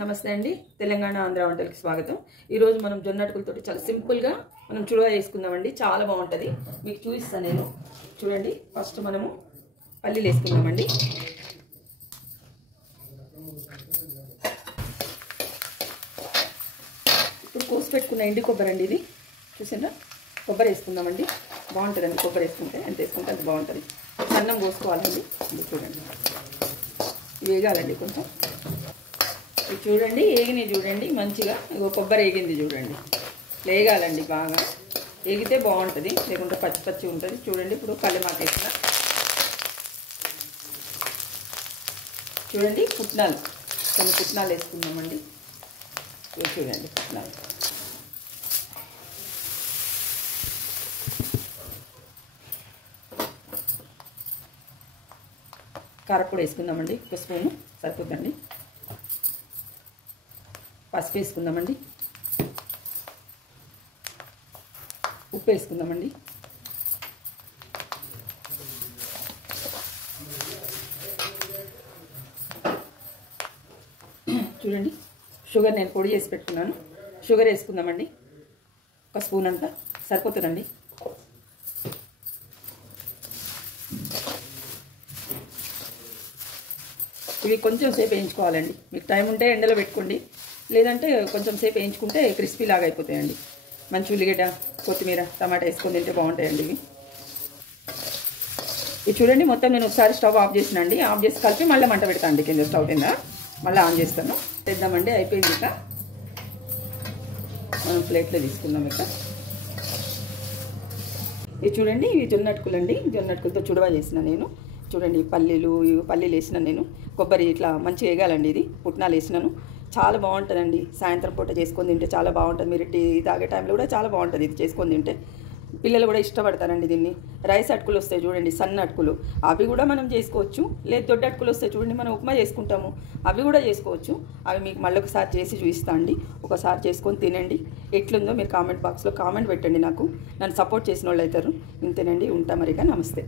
నమస్తే అండి. తెలంగాణ ఆంధ్ర వంటలకి స్వాగతం. ఈరోజు మనం జొన్న అటుకులతోటి చాలా సింపుల్గా మనం చుడవా చేసుకుందామండి. చాలా బాగుంటుంది. మీకు చూపిస్తాను నేను. చూడండి, ఫస్ట్ మనము పల్లీలు వేసుకుందామండి. ఇప్పుడు కోసి పెట్టుకున్న ఎండి కొబ్బరి అండి ఇది. చూసిందా? కొబ్బరి వేసుకుందామండి. బాగుంటుందండి కొబ్బరి వేసుకుంటే. ఎంత వేసుకుంటే అంత బాగుంటుంది. అన్నం కోసుకోవాలండి. ఇది చూడండి, వేగాలండి కొంచెం. ఇది చూడండి, ఏగినాయి చూడండి మంచిగా. ఇగో కొబ్బరి ఏగింది చూడండి. వేగాలండి బాగా. ఏగితే బాగుంటుంది, లేకుంటే పచ్చి పచ్చి ఉంటుంది. చూడండి, ఇప్పుడు కళ్ళెమాకు వేసిన చూడండి. పుట్నాలు, కొన్ని పుట్నాలు వేసుకుందామండి. చూడండి పుట్నాలు. కారపొడి వేసుకుందామండి. ఒక స్పూను సరిపోతుందండి. పసుపు వేసుకుందామండి. ఉప్పు వేసుకుందామండి. చూడండి, షుగర్ నేను పొడి చేసి పెట్టుకున్నాను. షుగర్ వేసుకుందామండి. ఒక స్పూన్ అంతా సరిపోతుందండి. ఇవి కొంచెం సేపు వేయించుకోవాలండి. మీకు టైం ఉంటే ఎండలో పెట్టుకోండి, లేదంటే కొంచెం సేపు వేయించుకుంటే క్రిస్పీ లాగా అయిపోతాయండి. మంచి ఉల్లిగడ్డ, కొత్తిమీర, టమాటా వేసుకొని తింటే బాగుంటాయండి ఇవి. ఇది చూడండి, మొత్తం నేను ఒకసారి స్టవ్ ఆఫ్ చేసినండి. ఆఫ్ చేసి కలిపి మళ్ళీ మంట పెడతాను అండి. కింద స్టవ్ కింద మళ్ళీ ఆన్ చేస్తాను. తెద్దామండి. అయిపోయింది. ఇక మనం ప్లేట్లో తీసుకుందాం. ఇక ఇది చూడండి, ఇవి జొన్న అటుకులండి. జొన్న అటుకులతో చుడవా చేసిన నేను. చూడండి, పల్లీలు వేసినాను నేను. కొబ్బరి ఇట్లా మంచిగా వేగాలండి. ఇది పుట్నాలు వేసినాను. చాలా బాగుంటుందండి. సాయంత్రం పూట చేసుకొని తింటే చాలా బాగుంటుంది. మీరు టీ తాగే టైంలో కూడా చాలా బాగుంటుంది ఇది చేసుకొని తింటే. పిల్లలు కూడా ఇష్టపడతారండి దీన్ని. రైస్ అటుకులు వస్తాయి చూడండి, సన్న అటుకులు, అవి కూడా మనం చేసుకోవచ్చు. లేదు దొడ్డ అటుకులు వస్తాయి చూడండి, మనం ఉప్మా చేసుకుంటాము, అవి కూడా చేసుకోవచ్చు. అవి మీకు మళ్ళీ ఒకసారి చేసి చూపిస్తా అండి. ఒకసారి చేసుకొని తినండి. ఎట్లుందో మీరు కామెంట్ బాక్స్లో కామెంట్ పెట్టండి. నన్ను సపోర్ట్ చేసిన వాళ్ళు అవుతారు. ఇంతేనండి. ఉంటా మరిగా. నమస్తే.